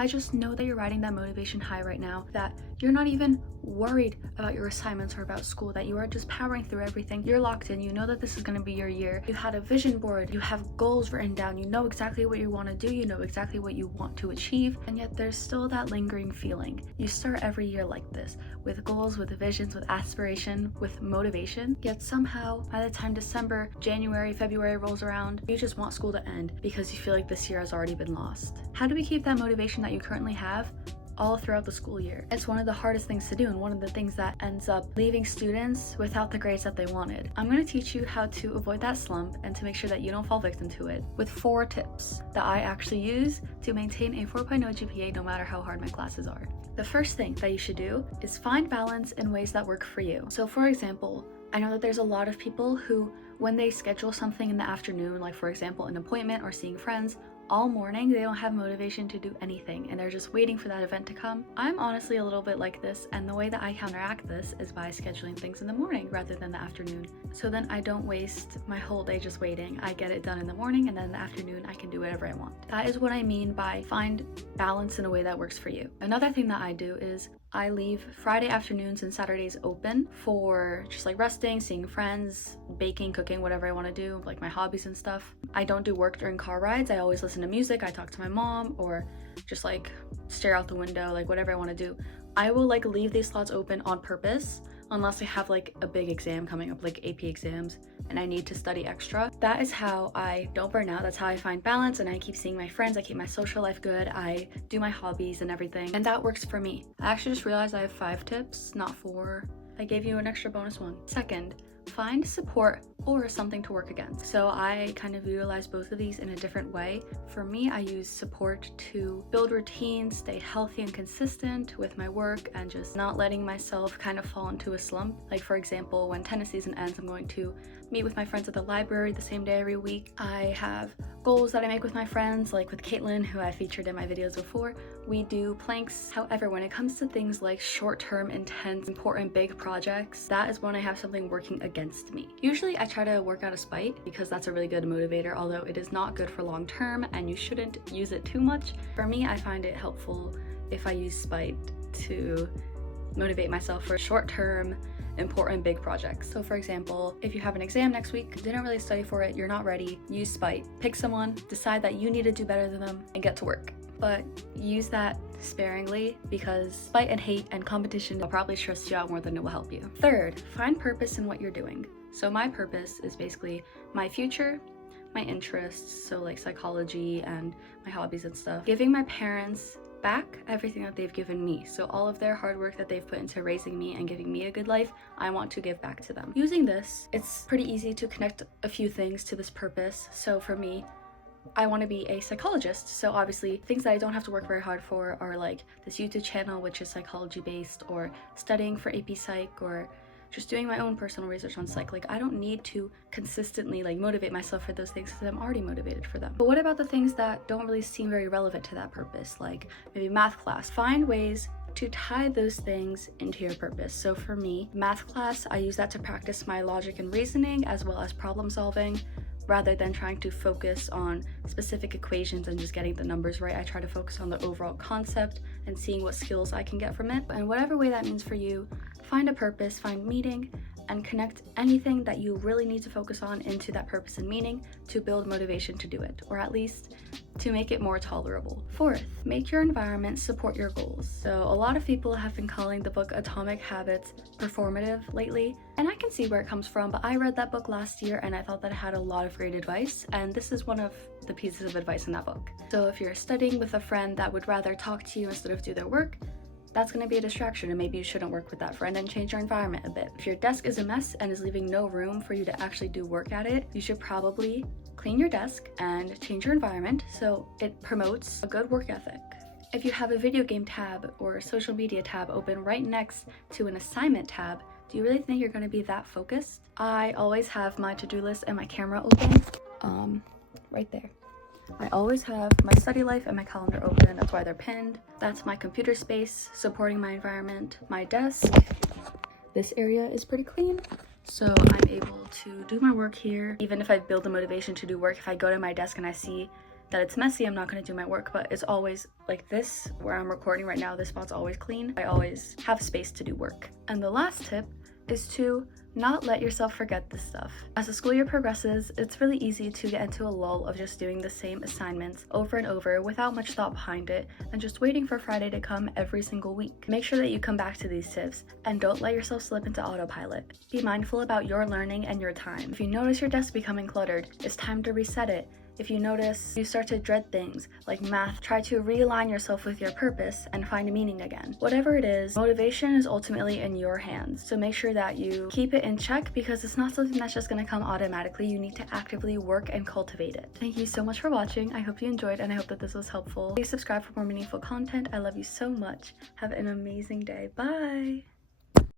I just know that you're riding that motivation high right now, that you're not even worried about your assignments or about school, that you are just powering through everything. You're locked in, you know that this is going to be your year. You had a vision board, you have goals written down, you know exactly what you want to do, you know exactly what you want to achieve, and yet there's still that lingering feeling. You start every year like this, with goals, with visions, with aspiration, with motivation, yet somehow by the time December, January, February rolls around, you just want school to end because you feel like this year has already been lost. How do we keep that motivation that you currently have all throughout the school year? It's one of the hardest things to do, and one of the things that ends up leaving students without the grades that they wanted. I'm going to teach you how to avoid that slump and to make sure that you don't fall victim to it with 4 tips that I actually use to maintain a 4.0 GPA no matter how hard my classes are. The first thing that you should do is find balance in ways that work for you. So for example, I know that there's a lot of people who, when they schedule something in the afternoon, like for example an appointment or seeing friends, all morning they don't have motivation to do anything and they're just waiting for that event to come. I'm honestly a little bit like this, and the way that I counteract this is by scheduling things in the morning rather than the afternoon. So then I don't waste my whole day just waiting. I get it done in the morning, and then in the afternoon I can do whatever I want. That is what I mean by find balance in a way that works for you. Another thing that I do is I leave Friday afternoons and Saturdays open for just like resting, seeing friends, baking, cooking, whatever I want to do, like my hobbies and stuff. I don't do work during car rides. I always listen to music. I talk to my mom or just like stare out the window, like whatever I want to do. I will like leave these slots open on purpose unless I have like a big exam coming up, like AP exams, and I need to study extra. That is how I don't burn out. That's how I find balance, and I keep seeing my friends. I keep my social life good. I do my hobbies and everything, and that works for me. I actually just realized I have 5 tips, not 4. I gave you an extra bonus one. Second, find support or something to work against. So I kind of utilize both of these in a different way. For me, I use support to build routines, stay healthy and consistent with my work, and just not letting myself kind of fall into a slump. Like for example, when tennis season ends, I'm going to meet with my friends at the library the same day every week. I have goals that I make with my friends, like with Caitlin, who I featured in my videos before. We do planks. However, when it comes to things like short-term, intense, important, big projects, that is when I have something working against me. Usually I try to work out of spite because that's a really good motivator, although it is not good for long term and you shouldn't use it too much. For me, I find it helpful if I use spite to motivate myself for short-term, important big projects. So for example, if you have an exam next week, didn't really study for it, you're not ready, use spite. Pick someone, decide that you need to do better than them, and get to work. But use that sparingly, because spite and hate and competition will probably stress you out more than it will help you. Third, find purpose in what you're doing. So my purpose is basically my future, my interests, so like psychology and my hobbies and stuff. Giving my parents back everything that they've given me. So all of their hard work that they've put into raising me and giving me a good life, I want to give back to them. Using this, it's pretty easy to connect a few things to this purpose. So for me, I want to be a psychologist. So obviously things that I don't have to work very hard for are like this YouTube channel, which is psychology based, or studying for AP Psych, or just doing my own personal research on psych. Like I don't need to consistently like motivate myself for those things because I'm already motivated for them. But what about the things that don't really seem very relevant to that purpose? Like maybe math class. Find ways to tie those things into your purpose. So for me, math class, I use that to practice my logic and reasoning as well as problem solving. Rather than trying to focus on specific equations and just getting the numbers right, I try to focus on the overall concept and seeing what skills I can get from it. And whatever way that means for you, find a purpose, find meaning, and connect anything that you really need to focus on into that purpose and meaning to build motivation to do it, or at least to make it more tolerable. Fourth, make your environment support your goals. So a lot of people have been calling the book Atomic Habits performative lately, and I can see where it comes from, but I read that book last year and I thought that it had a lot of great advice, and this is one of the pieces of advice in that book. So if you're studying with a friend that would rather talk to you instead of do their work, that's going to be a distraction, and maybe you shouldn't work with that friend, and change your environment a bit. If your desk is a mess and is leaving no room for you to actually do work at it, you should probably clean your desk and change your environment so it promotes a good work ethic. If you have a video game tab or a social media tab open right next to an assignment tab, do you really think you're going to be that focused? I always have my to-do list and my camera open, right there. I always have my study life and my calendar open. That's why they're pinned. That's my computer space supporting my environment. My desk, this area is pretty clean, so I'm able to do my work here. Even if I build the motivation to do work, if I go to my desk and I see that it's messy, I'm not going to do my work, but it's always like this where I'm recording right now, this spot's always clean. I always have space to do work. And the last tip is to not let yourself forget this stuff. As the school year progresses, it's really easy to get into a lull of just doing the same assignments over and over without much thought behind it and just waiting for Friday to come every single week. Make sure that you come back to these tips and don't let yourself slip into autopilot. Be mindful about your learning and your time. If you notice your desk becoming cluttered, it's time to reset it. If you notice you start to dread things like math, try to realign yourself with your purpose and find meaning again. Whatever it is, motivation is ultimately in your hands. So make sure that you keep it in check because it's not something that's just going to come automatically. You need to actively work and cultivate it. Thank you so much for watching. I hope you enjoyed and I hope that this was helpful. Please subscribe for more meaningful content. I love you so much. Have an amazing day. Bye!